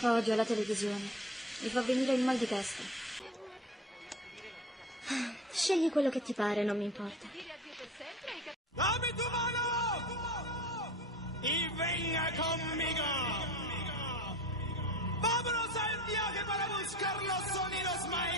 Odio la televisione. Mi fa venire il mal di testa. Scegli quello che ti pare, non mi importa. ¡Dame tu mano! ¡Y venga conmigo! ¡Vámonos al viaje para buscar los sonidos más